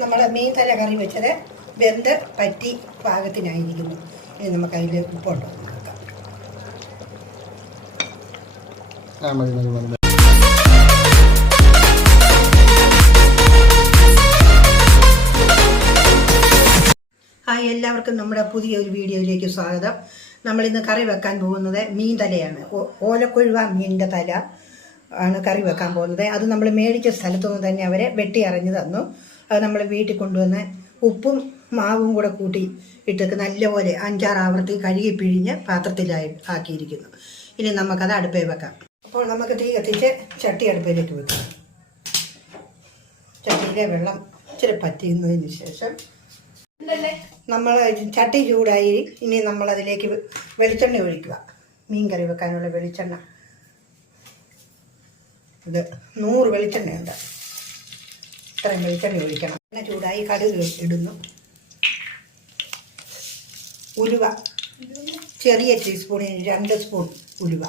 നമ്മളെ മീൻ തല കറി വെച്ചത് വെന്ത് പറ്റി പാകത്തിനായിരിക്കുന്നു. ഇനി നമുക്ക് അതിൽ ഉപ്പുണ്ടോ നോക്കാം. ഹായ്, എല്ലാവർക്കും നമ്മുടെ പുതിയൊരു വീഡിയോയിലേക്ക് സ്വാഗതം. നമ്മളിന്ന് കറി വെക്കാൻ പോകുന്നത് മീൻ തലയാണ്. ഓലക്കൊഴുവ മീനിൻ്റെ തല ആണ് കറി വെക്കാൻ പോകുന്നത്. അത് നമ്മൾ മേടിച്ച സ്ഥലത്തുനിന്ന് തന്നെ അവരെ വെട്ടി അറിഞ്ഞു തന്നു. അത് നമ്മൾ വീട്ടിൽ കൊണ്ടുവന്ന് ഉപ്പും മാവും കൂടെ കൂട്ടി ഇട്ടൊക്കെ നല്ലപോലെ 5-6 ആവർത്തി കഴുകി പിഴിഞ്ഞ് പാത്രത്തിലായി ആക്കിയിരിക്കുന്നു. ഇനി നമുക്കത് അടുപ്പിൽ വെക്കാം. അപ്പോൾ നമുക്ക് തീ കത്തിച്ച് ചട്ടി അടുപ്പിലേക്ക് വെക്കാം. ചട്ടിയിലെ വെള്ളം ഇച്ചിരി പറ്റിയതിന് ശേഷം നമ്മൾ ചട്ടി ചൂടായി. ഇനി നമ്മളതിലേക്ക് വെളിച്ചെണ്ണ ഒഴിക്കുക. മീൻ കറി വെക്കാനുള്ള വെളിച്ചെണ്ണ ഇത് 100 വെളിച്ചെണ്ണയുണ്ട്. ഇത്രയും വെളിച്ചെണ്ണ ഒഴിക്കണം. എണ്ണ ചൂടായി കടുക് ഇടുന്നു. ഉലുവ ചെറിയ ടീസ്പൂണിന് 2 സ്പൂൺ ഉലുവ.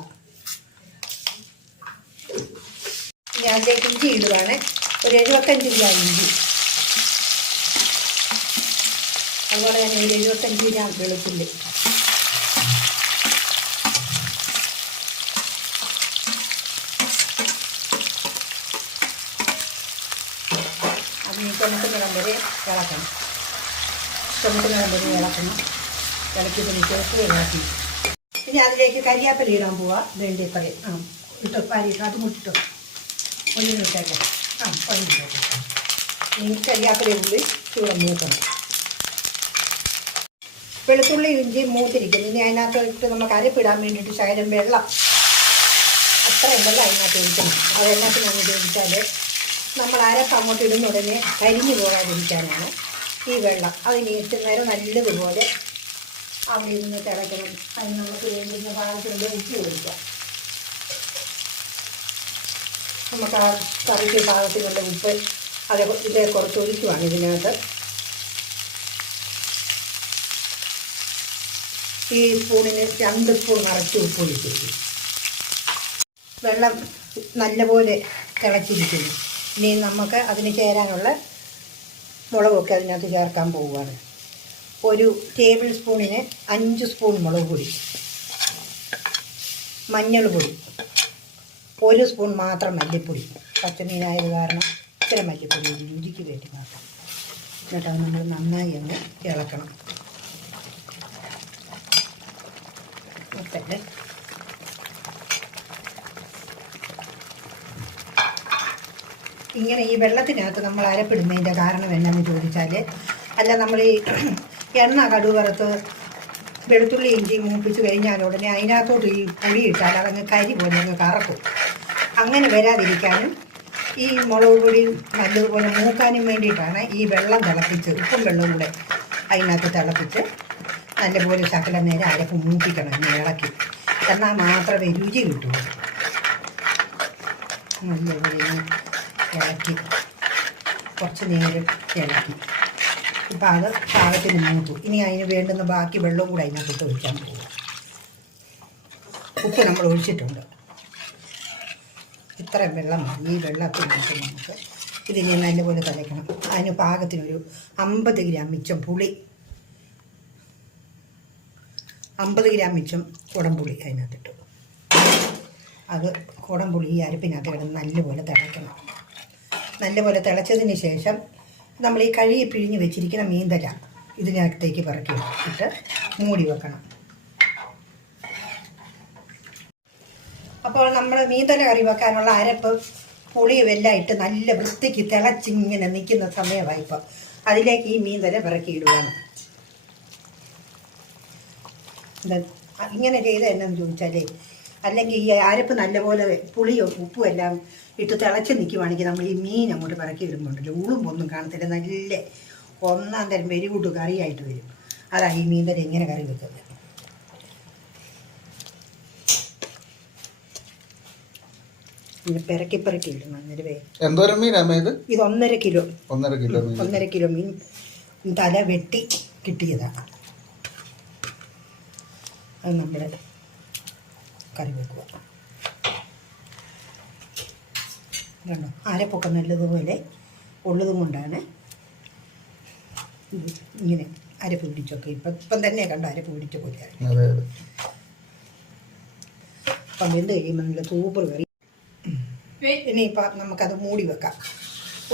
ഇനി അതിലേക്ക് ഇഞ്ചി ഇടുവാണ്. ഒരു 75 ഗ്രാം ഇഞ്ചി, അതുപോലെ തന്നെ ഒരു 75 ഗ്രാം വെളുത്തുള്ളി, ചുമക്കുന്നിടം വരെ ഇളക്കണം. ചുമക്കുന്നിടം വരെ ഇളക്കണം. ഇളക്കിയതിന് ശേഷം ഇളക്കി ഇനി അതിലേക്ക് കരിയാപ്പില ഇടാൻ പോവാ. വേണ്ടിപ്പറ ഇട്ടോ പാരിട്ടോ അത് മുട്ടിട്ടോ ഒന്നിട്ടേക്കോ. ഒന്നിട്ടേക്കോ. ഇനി കരിയാപ്പില ഉള്ളി ചൂട് മൂക്കണം. വെളുത്തുള്ളി ഇഞ്ചി മൂത്തിരിക്കുന്നു. ഇനി അതിനകത്ത് നമുക്ക് അരപ്പിടാൻ വേണ്ടിയിട്ട് ശകലം വെള്ളം, അത്രയും വെള്ളം അതിനകത്ത് ഒഴിക്കണം. അതെല്ലാത്തിനാണ് ഉപയോഗിച്ചാൽ നമ്മൾ അരപ്പ് അങ്ങോട്ട് ഇടുന്ന ഉടനെ കരിഞ്ഞു പോകാതിരിക്കാനാണ് ഈ വെള്ളം. അതിന് ഏറ്റവും നേരം നല്ലതുപോലെ അവിടെ ഇരുന്ന് തിളയ്ക്കണം. അതിന് നമുക്ക് വേണ്ടുന്ന പാകത്തിലുള്ള ഉപ്പ് ഒഴിക്കാം. നമുക്ക് ആ കറിക്ക് പാകത്തിനുള്ള ഉപ്പ് ഇതേ കുറച്ച് ഒഴിക്കുവാണ്. ഇതിനകത്ത് ഈ സ്പൂണിന് 2 സ്പൂൺ നിറച്ച് ഉപ്പ് ഒഴിച്ചിരിക്കും. വെള്ളം നല്ലപോലെ തിളച്ചിരിക്കുന്നു. ഇനി നമുക്ക് അതിന് ചേരാനുള്ള മുളകൊക്കെ അതിനകത്ത് ചേർക്കാൻ പോവുകയാണ്. ഒരു ടേബിൾ സ്പൂണിന് 5 സ്പൂൺ മുളക് പൊടി, മഞ്ഞൾ പൊടി, 1 സ്പൂൺ മാത്രം മല്ലിപ്പൊടി. പച്ചമീനായത് കാരണം ഇച്ചിരി മല്ലിപ്പൊടി രുചിക്ക് വേണ്ടി മാത്രം. എന്നിട്ട് അത് നമ്മൾ നന്നായി അങ്ങ് ഇളക്കണം. ഓക്കെ, ഇങ്ങനെ ഈ വെള്ളത്തിനകത്ത് നമ്മൾ അരപ്പിടുന്നതിൻ്റെ കാരണം എന്നാന്ന് ചോദിച്ചാൽ, അല്ല നമ്മൾ ഈ എണ്ണ കടുക് വറുത്ത് വെളുത്തുള്ളി ഇഞ്ചി മൂപ്പിച്ച് കഴിഞ്ഞാൽ ഉടനെ അതിനകത്തോട്ട് ഈ പുളി ഇട്ടാൽ അതങ്ങ് കരി പോലെ അങ്ങ് കറക്കും. അങ്ങനെ വരാതിരിക്കാനും ഈ മുളക് പൊടി നല്ലതുപോലെ മൂക്കാനും വേണ്ടിയിട്ടാണ് ഈ വെള്ളം തിളപ്പിച്ച് ഉപ്പും വെള്ളവും കൂടെ അതിനകത്ത് തിളപ്പിച്ച് നല്ലപോലെ ശകല നേരം അരപ്പ് മൂപ്പിക്കണം. ഇങ്ങനെ ഇളക്കി എന്നാൽ മാത്രമേ രുചി കിട്ടുള്ളൂ. നല്ലപോലെ ഇളക്കി കുറച്ച് നേരം ഇളക്കി. ഇപ്പം അത് പാകത്തിന് മൂത്തു. ഇനി അതിന് വേണ്ടുന്ന ബാക്കി വെള്ളവും കൂടെ അതിനകത്ത് ഒഴിക്കാൻ പോകും. ഉപ്പ് നമ്മൾ ഒഴിച്ചിട്ടുണ്ട്. ഇത്രയും വെള്ളം മതി. ഈ വെള്ളത്തിനകത്ത് നമുക്ക് ഇതിനെ നല്ലപോലെ തിളയ്ക്കണം. അതിന് പാകത്തിനൊരു 50 ഗ്രാം മിച്ചം പുളി, 50 ഗ്രാം മിച്ചം കുടംപുളി അതിനകത്തിട്ടു. അത് കുടംപുളി ഈ അരപ്പിനകത്ത് കിടന്ന് നല്ലപോലെ തിളയ്ക്കണം. നല്ലപോലെ തിളച്ചതിന് ശേഷം നമ്മൾ ഈ കഴുകി പിഴിഞ്ഞ് വെച്ചിരിക്കുന്ന മീൻതല ഇതിനകത്തേക്ക് പറക്കി ഇട്ട് മൂടി വെക്കണം. അപ്പോൾ നമ്മൾ മീൻതല കറി വെക്കാനുള്ള അരപ്പ് പുളിയും എല്ലാം ഇട്ട് നല്ല വൃത്തിക്ക് തിളച്ചിങ്ങനെ നിൽക്കുന്ന സമയമായിപ്പോൾ അതിലേക്ക് ഈ മീൻതല പിറക്കിയിടുകയാണ്. ഇങ്ങനെ ചെയ്ത് എന്നാന്ന് ചോദിച്ചാലേ, അല്ലെങ്കിൽ ഈ അരപ്പ് നല്ലപോലെ പുളിയോ ഉപ്പും എല്ലാം ഇട്ട് തിളച്ച് നിൽക്കുവാണെങ്കിൽ നമ്മൾ ഈ മീൻ അങ്ങോട്ട് പിറക്കി ഇടുമ്പോണ്ടല്ലോ ഉളുമ്പൊന്നും കാണത്തില്ല. നല്ല 1-ാം തരം വെരി ഗുഡ് കറിയായിട്ട് വരും. അതാണ് ഈ മീൻ തല ഇങ്ങനെ കറി വെക്കുന്നത്. ഇങ്ങനെ പിറക്കി ഇടണം. അന്നേരമേ ഇത് 1.5 കിലോ 1.5 കിലോ മീൻ തല വെട്ടി കിട്ടിയതാണ്. അത് നമ്മൾ കറി വെക്കുക. കണ്ടോ, അരപ്പൊക്കെ നല്ലതുപോലെ ഉള്ളതും കൊണ്ടാണ് ഇങ്ങനെ അരപ്പ് പിടിച്ചൊക്കെ ഇപ്പം തന്നെ കണ്ട അരപ്പ് പിടിച്ച പോലെയാണ്. അതെ അതെ. അപ്പം വെന്ത് കഴിയുമ്പോൾ നല്ല സൂപ്പർ കറി. ഇനിയിപ്പം നമുക്കത് മൂടി വെക്കാം.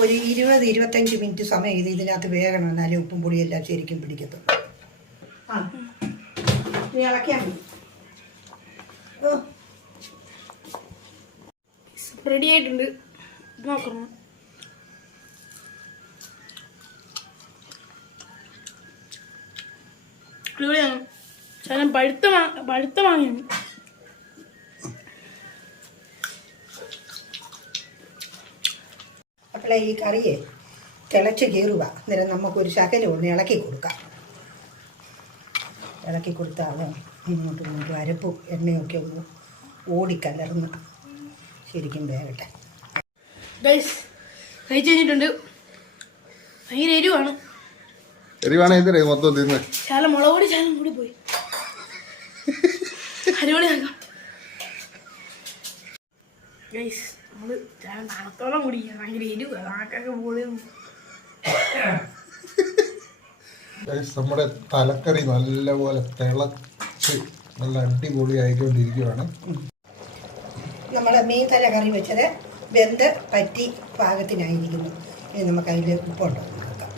ഒരു 20-25 മിനിറ്റ് സമയം ഇതിനകത്ത് വേകണം, എന്നാലേ ഉപ്പും പൊടിയെല്ലാം ശരിക്കും പിടിക്കത്തുള്ളൂ. ആ ഇനി ഇളക്കിയാൽ മതി. റെഡി ആയിട്ടുണ്ട്, നോക്കണം. അടിപൊളിയാണ്. ശകലം പഴുത്ത മാങ്ങയാണ്. അപ്പോഴേ ഈ കറിയെ തിളച്ച് കയറുക. അന്നേരം നമുക്കൊരു ശകലം ഒന്ന് ഇളക്കി കൊടുക്കാം. ഇളക്കി കൊടുത്താൽ ഇങ്ങോട്ടും അരപ്പും എണ്ണയൊക്കെ ഒന്ന് ഓടിക്കലർന്ന് ശരിക്കും വേകട്ടെ. ഗൈസ് കഴിച്ച് കഴിഞ്ഞിട്ടുണ്ട്. ഭയങ്കര എരിവാണ്. എരിവാണ് മൊത്തം തിന്ന്. ശാലം മുളക് പൊടി ശാലം കൂടി പോയി. അടിപൊളിയാക്കാം ഗൈസ്. നമ്മള് തണുത്തോളം കുടിക്കുക. ഭയങ്കര എരിവ് നാക്കൊക്കെ പോയി. നമ്മുടെ തലക്കറി നല്ലപോലെ തിളച്ച് നല്ല അടിപൊളി ആയിക്കൊണ്ടിരിക്കുകയാണ്. നമ്മളെ മീൻ തല കറി വെച്ചത് വെന്ത് പറ്റി പാകത്തിനായിരിക്കുന്നു. ഇനി നമുക്ക് അതിൽ ഉപ്പുണ്ടോ നോക്കാം.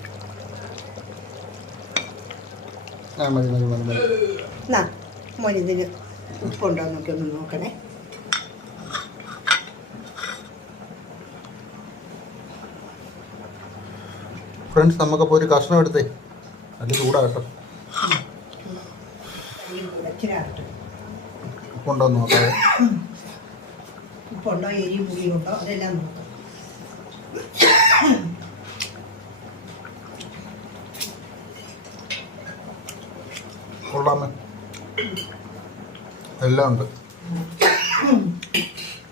എന്നാ മോനിതിന് ഉപ്പുണ്ടോ എന്നൊക്കെ ഒന്ന് നോക്കണേ. ഫ്രണ്ട്സ്, നമുക്കപ്പോൾ ഒരു കഷ്ണം എടുത്തേ, നല്ല ചൂടാകട്ടോ. ഉപ്പുണ്ടോ എന്ന് നോക്കാം. ഉപ്പുണ്ടോ എരിയും പുളിയുണ്ടോ അതെല്ലാം നോക്കാം. കൊള്ളാമേ, എല്ലാം ഉണ്ട്.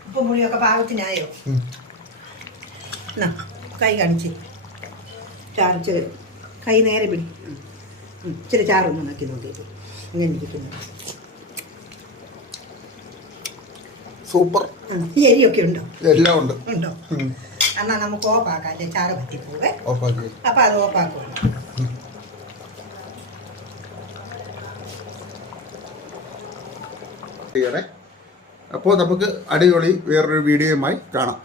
ഉപ്പും പുളിയൊക്കെ പാകത്തിനായോ? എന്നാ കൈ കാണിച്ച് ചാറിച്ച് കൈ നേരെ പിടി. ഇച്ചിരി ചാറൊന്ന് നോക്കി നോക്കിയിട്ട് ഇങ്ങനെ ഇരിക്കുന്നു. സൂപ്പർ. എരിയൊക്കെ ഉണ്ടോ? എല്ലാം ഉണ്ട്. ഉണ്ടോ? എന്നാൽ നമുക്ക് ഓഫാക്കാം, അല്ലേ ചാറ് പറ്റിപ്പോവേ. ഓഫാക്കി. അപ്പം അത് ഓഫാക്കും. അപ്പോൾ നമുക്ക് അടിപൊളി വേറൊരു വീഡിയോയുമായി കാണാം.